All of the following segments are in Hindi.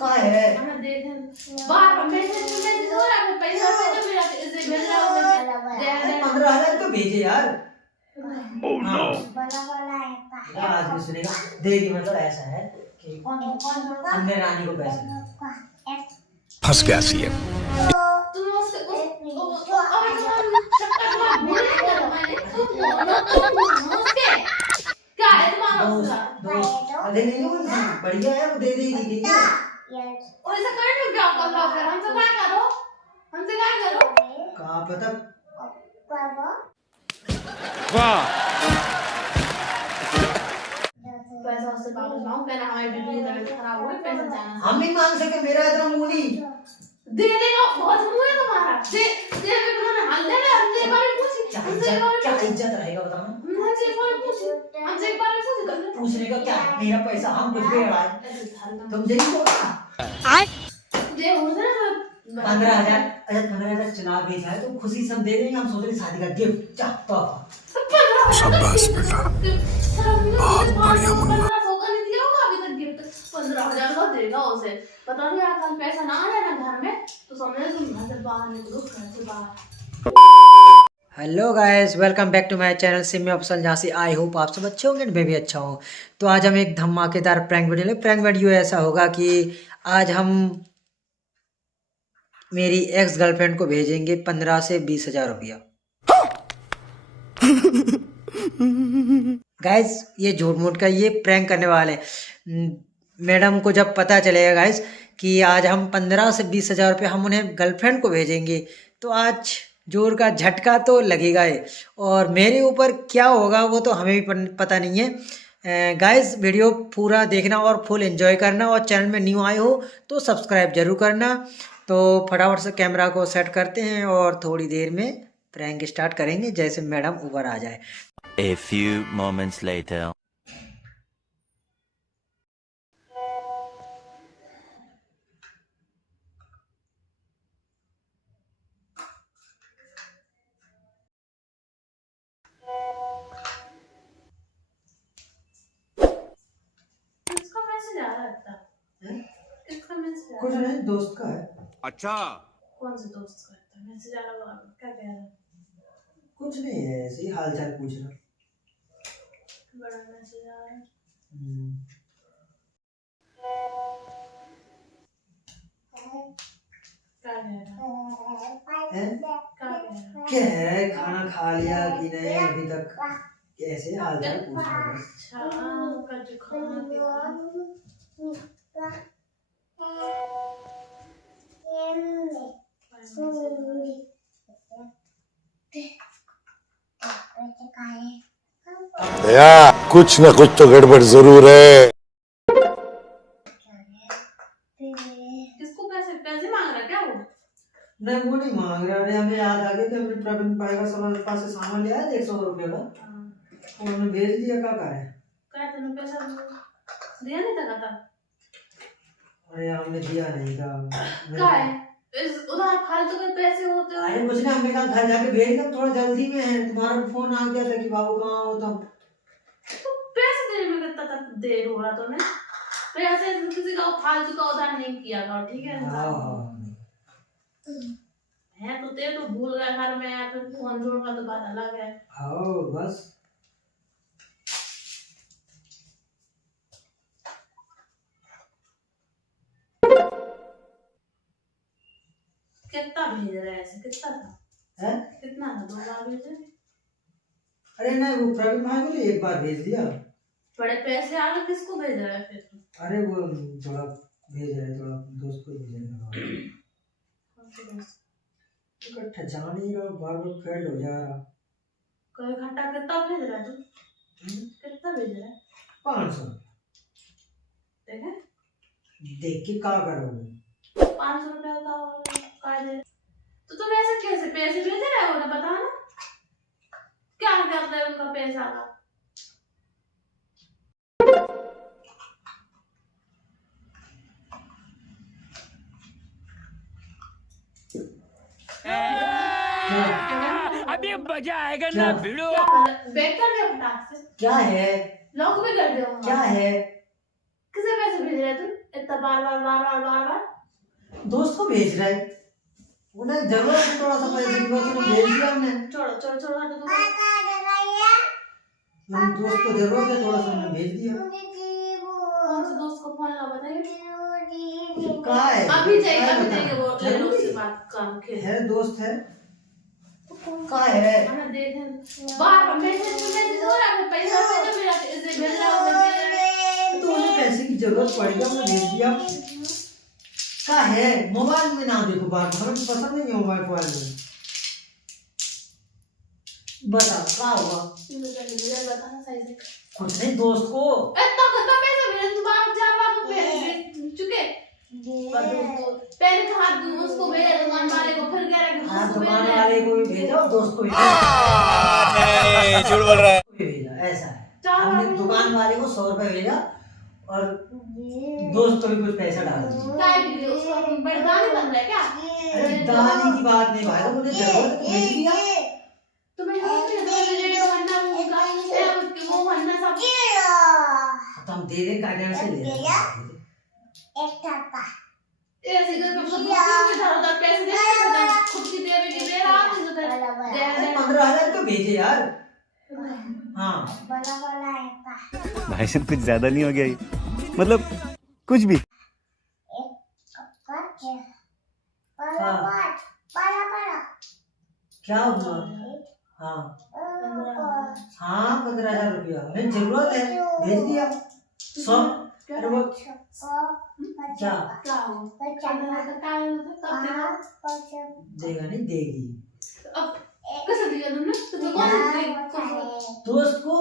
कहाँ है? हमें देखें बाहर पैसे दो ना पैसा तो मेरा इसे भेज रहा हूं दे 15,000 तो भेजे यार। no. आज भी सुनेगा। देगी मतलब ऐसा है कि हमने रानी को पैसे फंस गया सीएम। तुम उसके अबे तुम भूल नहीं कर मैंने उसके क्या है तुम्हारा उसका अरे नहीं वो बढ़िया है, वो दे देगी ठीक है। और ऐसा करने क्या कर लो फिर हमसे क्या करो कहाँ पता। वाह पैसा उससे वापस मांगो कहना हमारी बीवी की तबीयत खराब हो गई पैसा जाना हम नहीं मांग सके, मेरा इतना मुंह नहीं। दे देगा बहुत मुंह है तुम्हारा दे दे के तुमने हाल ले ले हमसे एक बार पूछी हमसे एक बार क्या इज्जत रहेगा बताना। हमसे एक बार पूछी हमसे एक बार पूछी पूछने का क्या है? मेरा पैसा हम कुछ भी अड़ाए तुम यही बोला। दे उधर 15,000 अच्छा 15,000 चुनाव भेजा है तो खुशी सब दे देंगे। हम सोच रहे शादी का गिफ्ट क्या तोहफा। शाबाश बेटा बहुत बढ़िया मुन्ना। 1500 का नहीं दिया होगा अभी तक गिफ्ट 15,000 का देगा उसे पता नहीं कल पैसा ना आ जाए ना घर में तो समझे तुम घर से बाहर निकलो घर से बाहर। Hello guys, welcome back to my channel सिमी ऑप्शन, जहाँ से आई होप आप सब अच्छे होंगे मैं भी अच्छा हूँ। तो आज हम एक धमाकेदार प्रैंक वीडियो ले। प्रैंक वीडियो ऐसा होगा कि आज हम मेरी एक्स गर्लफ्रेंड को भेजेंगे 15 से 20,000 रुपया। गाइस ये झूठ मूठ का ये प्रैंक करने वाले मैडम को जब पता चलेगा गाइस कि आज हम 15 से 20,000 रुपये हम उन्हें गर्लफ्रेंड को भेजेंगे तो आज जोर का झटका तो लगेगा ही। और मेरे ऊपर क्या होगा वो तो हमें भी पता नहीं है। गाइस वीडियो पूरा देखना और फुल एंजॉय करना, और चैनल में न्यू आए हो तो सब्सक्राइब जरूर करना। तो फटाफट से कैमरा को सेट करते हैं और थोड़ी देर में प्रैंक स्टार्ट करेंगे जैसे मैडम ऊपर आ जाए। A few moments later. किसका मैसेज आ रहा है किसका मैसेज कुछ नहीं, दोस्त का है। अच्छा कौन से दोस्त का है मैसेज आ रहा है क्या कह रहा है कुछ नहीं है, ऐसे ही हाल चाल पूछना। बड़ा मैसेज आ रहा है क्या कह रहा है क्या है, खाना खा लिया कि नहीं अभी तक, कैसे हाल चाल पूछना बस। अच्छा का जो खाना भैया कुछ न कुछ तो गड़बड़ जरूर है। किसको पैसे पैसे मांग रहा है क्या वो नहीं वो नहीं मांग रहा। अरे हमें याद आ गया कि हमने प्रवीण भाई का पास से सामान लिया है 100 रुपये का, उन्होंने भेज दिया। क्या करे क्या तुमने पैसा दिया नहीं था था अरे हमने दिया नहीं था। क्या है उधर फालतू के पैसे होते हैं अरे कुछ नहीं, हमने कहा घर जाके भेज दो, थोड़ा जल्दी में है। तुम्हारा फोन आ गया था कि बाबू कहाँ हो तुम। तो पैसे देने में कितना तक देर हो रहा तुम्हें पैसे किसी का फालतू का उधार नहीं किया करो ठीक है है तो ते तो भूल गए घर में या फिर फोन जोड़ का तो बात अलग है। हाँ बस कितना भेज रहे हैं ऐसे कितना था है? कितना था 2 बार भेजे। अरे नहीं वो प्रवीण भाई को तो एक बार भेज दिया। बड़े पैसे आ गए किसको भेज रहा है फिर अरे वो थोड़ा भेज रहे, थोड़ा दोस्त को भेज रहे। इकट्ठा जा नहीं रहा, बार बार फेल हो जा रहा। कोई घंटा कितना भेज रहा है तू कितना भेज रहा है 500 देखे देख के क्या करोगे 500 रुपया का दे तो तुम ऐसे कैसे पैसे भेज रहे हो ना बता ना क्या कर रहे हो उनका पैसा का अभी मजा आएगा ना भिड़ो। बैक कर दे फटाक से क्या है, लॉक भी कर दे क्या है। किसे पैसे भेज रहे तुम इतना बार बार बार बार बार बार दोस्त को भेज रहा है, उन्हें जरूरत है थोड़ा सा पैसे की, बस उन्हें भेज दिया हमने। छोड़ो छोड़ो छोड़ो हटो तुम। हम दोस्त को जरूरत है थोड़ा सा, हमने भेज दिया। कौन से दोस्त को फोन लगा बताइए। कहाँ है? अभी जाएंगे वो ले लो उससे बात कर है दोस्त है, कहाँ है? हमें देखें बाहर मैसेज हो रहा है, पैसा तो मेरा इसे मिल रहा है, तो उन्हें पैसे की जरूरत पड़ेगी, हमने भेज दिया। कहाँ है? मोबाइल में ना देखो बात, हमें पसंद नहीं है मोबाइल में। बता क्या हुआ? बताना सही से। कुछ नहीं, दोस्त को इतना कितना पैसा मेरे तो बार 4 बार तो भेज चुके। पहले तो हाथ उसको भेजा दुकान वाले को, फिर कह रहा कि हाँ, उसको दुकान भेजा। वाले को भी भेजा और दोस्त को भी भेजा। झूठ बोल रहा है। भेजा ऐसा है, चार हमने बार दुकान वाले को 100 रुपए भेजा और दोस्त को भी कुछ पैसा डाल दिया। क्या है कि उसका बड़दानी बन रहा है क्या? अरे दानी की बात नहीं भाई, मुझे जरूरत है, भेज दिया। तुम्हें वो भरना सब तो हम दे दे गार्डन से ले ऐसे करके खुद इधर पैसे दे, खुद की देवे की दे रहा है तो दे 15,000 तो भेजे यार। हाँ भाई साहब कुछ ज्यादा नहीं हो गया ये? मतलब कुछ भी। क्या हुआ? हाँ हाँ 15,000 रुपया हमें जरूरत है, भेज दिया। 100 अरे वो क्या क्या हो देगा? नहीं देगी। अब कैसे दिया तुमने? तुमने कौन दोस्त को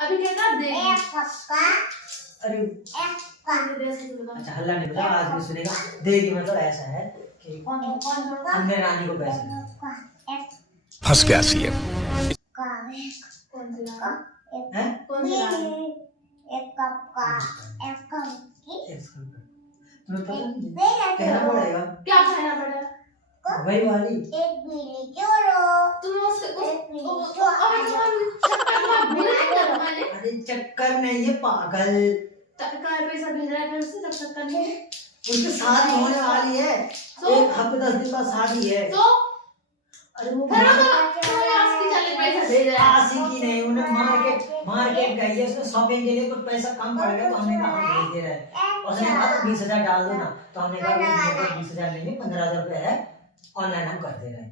अभी क्या कर दे? अरे कौन अच्छा हल्ला नहीं बजा, आज भी सुनेगा। देगी मतलब ऐसा है कि कौन हमने रानी को पैसे दिए। फंस गया सीएम। कौन सी हैं? कौन सी तुम्हें पता नहीं है? कहना पड़ेगा क्या कहना पड़ेगा? वही वाली। तुम उसके अरे चक्कर नहीं है पागल, पैसा भेज रहा है फिर उससे जब तक नहीं है उसकी शादी होने वाली है, तो? 1 हफ्ते 10 दिन बाद शादी है। तो अरे वो फिर तो आस्की चले पैसा भेज रहा है। आशी की नहीं, उन्हें मार्केट गई है, उसको शॉपिंग के लिए कुछ पैसा कम पड़ गया तो हमने कहा हम भेज दे रहे हैं। उसने कहा 20,000 डाल दो ना, तो हमने कहा 20,000 नहीं 15,000 रुपए है, ऑनलाइन हम कर दे रहे हैं।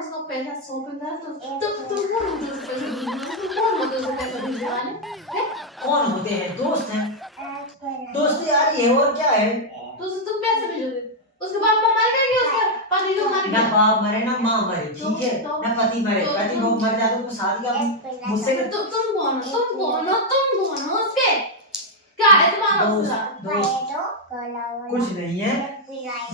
उसको पैसा शॉपिंग कर तो तुम कौन होते हो पैसा भेजने वाले? कौन होते हैं? दोस्त हैं, दोस्त यारी है और क्या है। तो तुम पैसे भेजोगे, उसके बाप माँ मर गए कि उसका पति जो मर ना गया? बाप मरे ना माँ मरे, ठीक है, ना पति मरे, पति बहुत मर जाते तो शादी का मुझसे तुम कौन हो? तुम कौन हो उसके? क्या है तुम्हारा उसका? दोस्त कुछ नहीं है,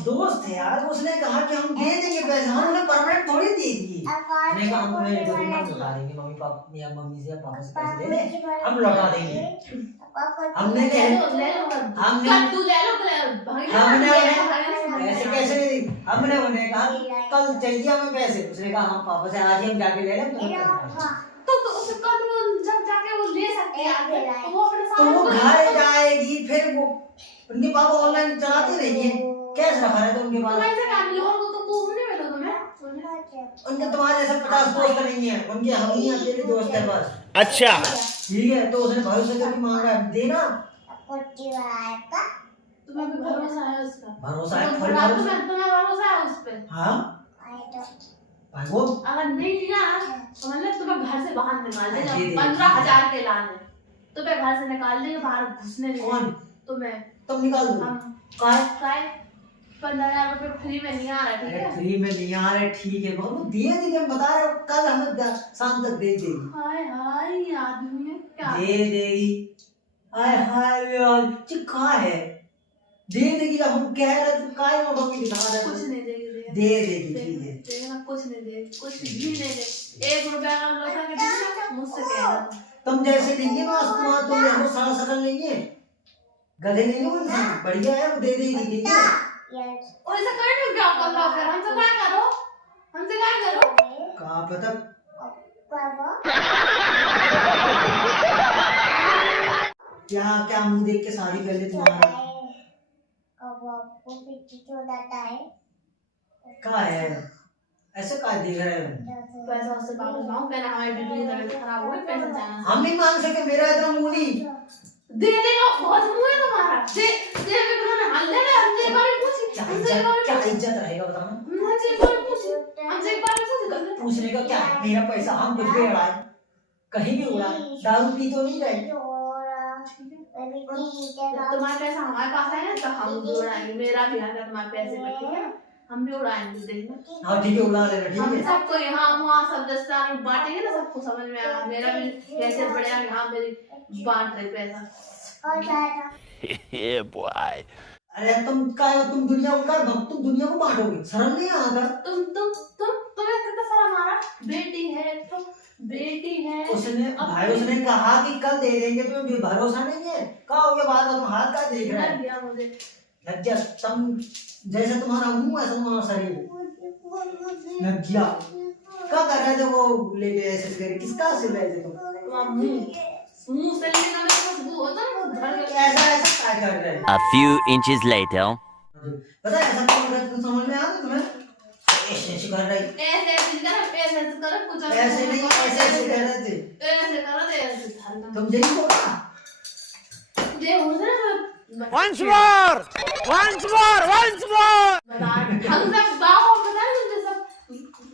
दोस्त है यार। उसने कहा कि हम दे देंगे पैसे, हम उन्हें परमानेंट थोड़ी दे दिए। मैंने कहा हम तुम्हें 2 दिन में लौटा देंगे, मम्मी पापा या मम्मी से या पापा से पैसे ले ले, हम लौटा देंगे। हमने ले लो ऐसे कैसे नहीं दी, हमने उन्हें कहा कल चाहिए हमें पैसे, उसने कहा हम पापा से आज ही हम जाके ले लें। तो उसे कल वो जब जाके वो ले सकते हैं आगे, तो वो अपने तो वो साथ घर जाएगी, फिर वो उनके पापा ऑनलाइन चलाते नहीं है, कैश रखा है तो उनके पास। वैसे काम लो और तो को नहीं मिलो तुम्हें। उनके तुम्हारे जैसे 50 दोस्त नहीं है, उनके हम ही अकेले दोस्त है बस। अच्छा ठीक है, तो उसने भरोसे करके मांगा है, देना। तुम्हें भी भरोसा है उसका? भरोसा है, फुल भरोसा। तुम्हें भरोसा है उस पे? हाँ भाई वो अगर नहीं लिया तो मतलब तुम्हें घर से बाहर निकाल देगा। दे दे। 15,000 के लाने तुम्हें घर से निकाल देगा, बाहर घुसने नहीं कौन? तुम्हें। तुम निकाल दो। हम काय 15,000 रुपए फ्री में नहीं आ रहा, ठीक अरे है? फ्री में नहीं आ रहे, ठीक है, वो दिए थे, हम बता रहे हो, कल हमें शाम तक दे देगी। हाय हाय ये आदमी है क्या? दे देगी। हाय हाय यार चिखा है, दे देगी। जब हम कह रहे तो काय में मम्मी दिखा रहे कुछ थे। नहीं देगी, दे देगी, ठीक है। देगा कुछ नहीं देगी, कुछ भी नहीं देगी। 1 रुपया अगर लौटा के देगा मुझसे कहना तुम जैसे नहीं है बस, तुम्हारा तुम हमको सारा सकल नहीं है, गधे नहीं हो इंसान, बढ़िया है, वो दे देगी, ठीक है। और ऐसा करने क्या कर रहा फिर? हमसे क्या करो, हमसे क्या करो? कहाँ पता क्या क्या मुंह देख के शादी कर ले तुम्हारा? क्या है ऐसे क्या देख रहे हो? पैसा उससे वापस मांगो, कहना हमारी बीवी की तबीयत खराब हो गई, पैसा जाना। हम नहीं मांग सके, मेरा इतना मुंह नहीं। दे देगा, बहुत मुंह है तुम्हारा। दे दे भी तुम्हारे हाल ले ले, हमसे एक बार भी पूछी, क्या इज्जत रहेगा बताओ ना? हमसे एक बार पूछी, हमसे एक बार पूछी, पूछने का क्या है? मेरा पैसा हम कुछ भी उड़ाए, कहीं भी उड़ाए, दारू पी तो नहीं रहे। तुम्हारे पैसा हमारे पास है ना, तो हम भी उड़ाएंगे। मेरा भी है तुम्हारे पैसे पे, ठीक है? हम भी उड़ाएंगे, देखना। हाँ ठीक है, उड़ा लेना, ठीक हम है। सबको यहाँ वहाँ सब रिश्तेदार में बांटेंगे ना, सबको समझ में आएगा। मेरा भी कैसे बढ़िया यहाँ मेरी बांट रहे पैसा। Yeah, boy. अरे तुम दुनिया को बांटोगे, शर्म नहीं आता? तुम्हें कितना सारा मारा, बेटी है तो बेटी है। उसने कहा कि कल दे देंगे, तुम्हें भरोसा नहीं है? क्या हो गया बात? तुम हाथ का देख रहे लग गया मुझे। लग गया? तुम जैसे तुम्हारा मुंह ऐसा तुम्हारा शरीर लग गया। क्या कर रहे थे वो लेके ऐसे करके? किसका से ले थे तुम? तुम्हारा मुंह से लेने का मेरे खुशबू होता है, वो धड़ के ऐसा क्या कर रहे हैं? A few inches later. पता है ऐसा क्यों कर रहे? तुम समझ में आ गया तुम्हें? ऐसे कर रही, ऐसे कर कुछ ऐसे नहीं, ऐसे कर रहे थे। ऐसे करो, ऐसे धड़ के तुम यही बोला जे हो ना। Once more! Once more! Once more! बता हम सब बाबू पता है तुझे सब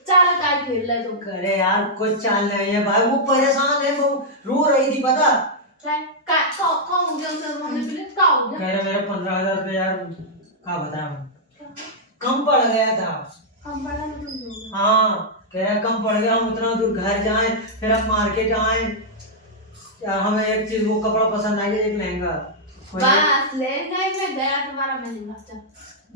चाल काट खेल रहे तुम। करे यार, कोई चाल नहीं है भाई, वो परेशान है, वो रो रही थी पता? क्या कौन हो गया उसे हमने पहले क्या हो गया? कह रहे मेरा 15,000 रुपये यार, क्या बताऊं, कम पड़ गया था। हम बड़ा नहीं। हाँ कह रहा कम पड़ गया, हम उतना दूर घर जाएं, फिर हम मार्केट आए, हमें एक चीज वो कपड़ा पसंद आ गया, एक लहंगा। बस ले में गया तुम्हारा महंगा। चल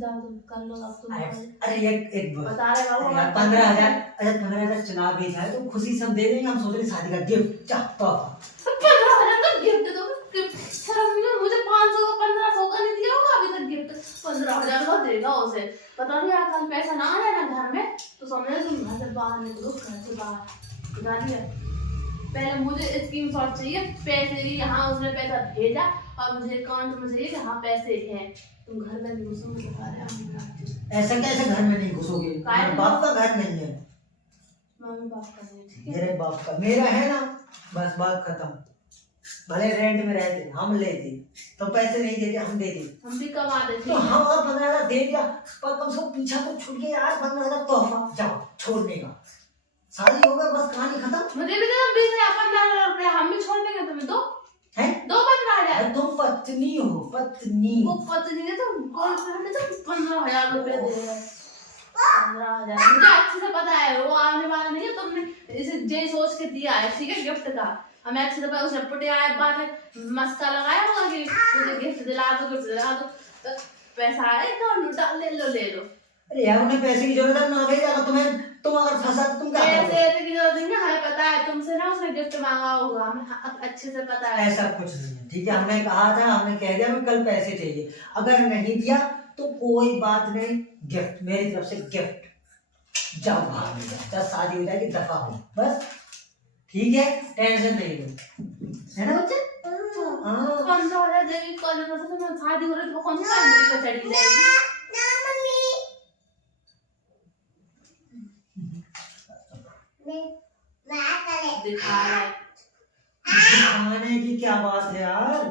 जाओ तुम कर लो अब तुम। अरे एक बता रहे बाबू 15,000, अरे 15,000 चला भी जाए तो खुशी सब दे देंगे, हम सोच रहे शादी का गिफ्ट तोहफा। 15,000 का गिफ्ट दो, शर्म नहीं है? मुझे 500 का 1500 का नहीं दिया होगा अभी तक गिफ्ट। 15,000 का देगा उसे। पता नहीं यार, कल पैसा ना आया ना घर में तो समझे तुम घर से बाहर निकलो, घर से बाहर बता दिया। पहले मुझे स्क्रीनशॉट चाहिए पैसे की, यहाँ उसने पैसा भेजा और मुझे अकाउंट में चाहिए कि हाँ पैसे हैं। तुम घर में नहीं घुसोगे, बता रहे हैं। ऐसा कैसे घर में नहीं घुसोगे? मेरे बाप का घर नहीं है, मम्मी पापा का नहीं, ठीक है? मेरे बाप का, मेरा है ना, बस बात खत्म। भले रेंट में रहते, हम लेते तो पैसे नहीं देते, हम देते हम भी कमा देते। तो हम और 15,000 दे दिया, पर कम से कम पीछा तो छूट गया यार। 15,000 तोहफा जाओ छोड़ने का, शादी हो गया, बस कहानी खत्म। मुझे भी तो 20,000 15,000 रुपया हम भी छोड़ देंगे तुम्हें। दो हैं? दो 15,000। तुम पत्नी हो, पत्नी। वो पत्नी है तो गर्लफ्रेंड है तो 15,000 रुपया देगा। 15,000 मुझे अच्छे से पता है, वो आने वाला नहीं है। तुमने इसे जे सोच के दिया है, ठीक है, गिफ्ट का। हमें अच्छे से पता, उसने पुटे आए बात है, मस्का लगाया होगा कि मुझे गिफ्ट दिला दो, गिफ्ट दिला दो। तो पैसा आए तो लुटा, ले लो। अरे यार उन्हें पैसे की जरूरत है, ना भेजा तुम्हें, तुम अगर फंसा तो तुम क्या करोगे? पैसे की जरूरत नहीं है, हमें पता है तुमसे ना उसने गिफ्ट मांगा होगा, हमें अच्छे से पता है। ऐसा कुछ नहीं है, ठीक है? हमने कहा था, हमने कह दिया हमें कल पैसे चाहिए, अगर नहीं दिया तो कोई बात नहीं, गिफ्ट मेरी तरफ से गिफ्ट। जाओ बाहर में जाओ, शादी हो जाएगी, दफा हो बस, ठीक है? टेंशन नहीं लो, है ना बच्चे? हाँ 15,000 देगी कॉलेज में, तो मैं शादी हो रही तो कौन सी फैमिली को चढ़ी जाएगी? दिखा रहा है। दिखाने की क्या बात है यार?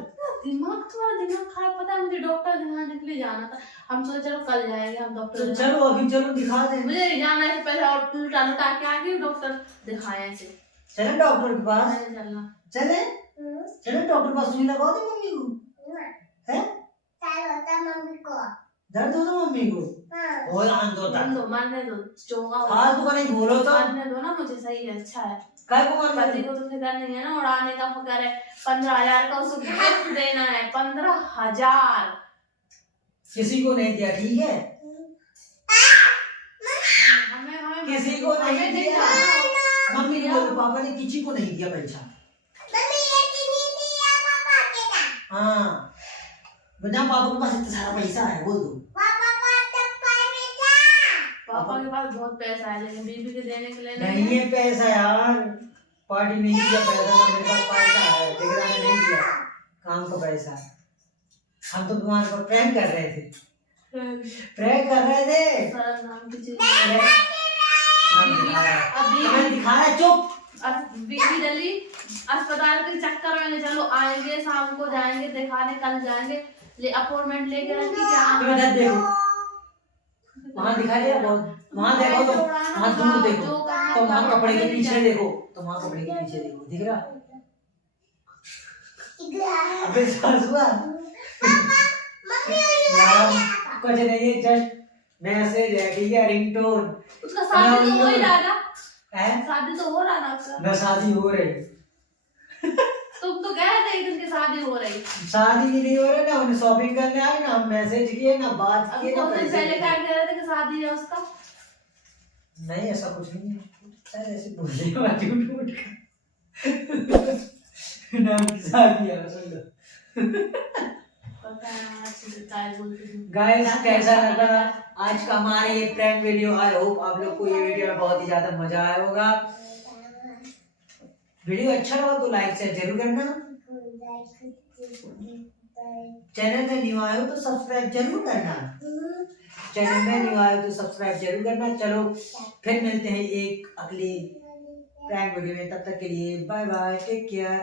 दिमाग खराब, पता है मुझे डॉक्टर दिखाने के लिए जाना था। हम सोचे चलो कल जाएंगे हम डॉक्टर। तो चलो अभी चलो दिखा दे। मुझे नहीं जाना है, पहले और उल्टा लुटा के आके डॉक्टर दिखाया ऐसे। चले डॉक्टर के पास, चलना चले डॉक्टर के पास, सुई लगा दे मम्मी को, है? दर्द होता मम्मी को? और मारने दो, चोगा फालतू का नहीं बोलो तो। मारने दो ना, मुझे सही है, अच्छा है। काय को मारना पति को तो फिक्र नहीं है ना, उड़ाने का फिक्र है। 15,000 का उसको गिफ्ट देना है, 15,000। किसी को नहीं दिया, ठीक है? हमें किसी को नहीं दिया। मम्मी ने बोला पापा ने किसी को नहीं दिया पैसा। हाँ बता, पापा के पास इतना सारा पैसा है, बोल दो। पापा के पास बहुत पैसा है, लेकिन बीबी के देने के लिए नहीं है पैसा यार, पार्टी नहीं दिया पैसा, मेरे पास पैसा है लेकिन मैंने नहीं दिया। काम का पैसा। हम तो तुम्हारे पर प्रैंक कर रहे थे, प्रैंक कर रहे थे। शर्म नाम की चीज तुम्हें दिखा रहा है, चुप। बीवी डली अस्पताल के चक्कर में, चलो आएंगे शाम को जाएंगे दिखाने, कल जाएंगे, ले अपॉइंटमेंट लेके रखी क्या। तुम इधर देखो, वहाँ दिखा दिया बहुत, वहाँ देखो तो वहाँ दूर देखो, तो वहाँ कपड़े के पीछे देखो, तो वहाँ कपड़े के पीछे देखो, दिख रहा? अबे सासुआ यार कुछ नहीं है, जस्ट मैसेज है, ठीक है, रिंगटोन। उसका शादी तो हो ही रहा ना, है शादी तो हो रहा ना उसका। ना शादी हो रही, तुम तो कह रहे थे कि शादी हो रही, शादी भी नहीं हो रही ना, उन्हें शॉपिंग करने आए ना, हम मैसेज किए ना, बात अब किए ना, कुछ दिन पैसे पहले दिए। कह रहे थे कि शादी है उसका। नहीं ऐसा कुछ नहीं है, शायद ऐसे बोल दिया झूठ मूठ का। नाम की शादी है, सुन लो। पता है अच्छे से काय बोलती हूँ। गाइस कैसा लगा आज का हमारा ये प्रैंक वीडियो? आई होप आप लोग को ये वीडियो में बहुत ही ज्यादा मजा आया होगा। वीडियो अच्छा लगा तो लाइक शेयर जरूर करना, चैनल में न्यू आए हो तो सब्सक्राइब जरूर करना, चैनल में न्यू आए हो तो सब्सक्राइब जरूर करना। चलो फिर मिलते हैं एक अगली प्रैंक वीडियो में, तब तक के लिए बाय बाय, टेक केयर।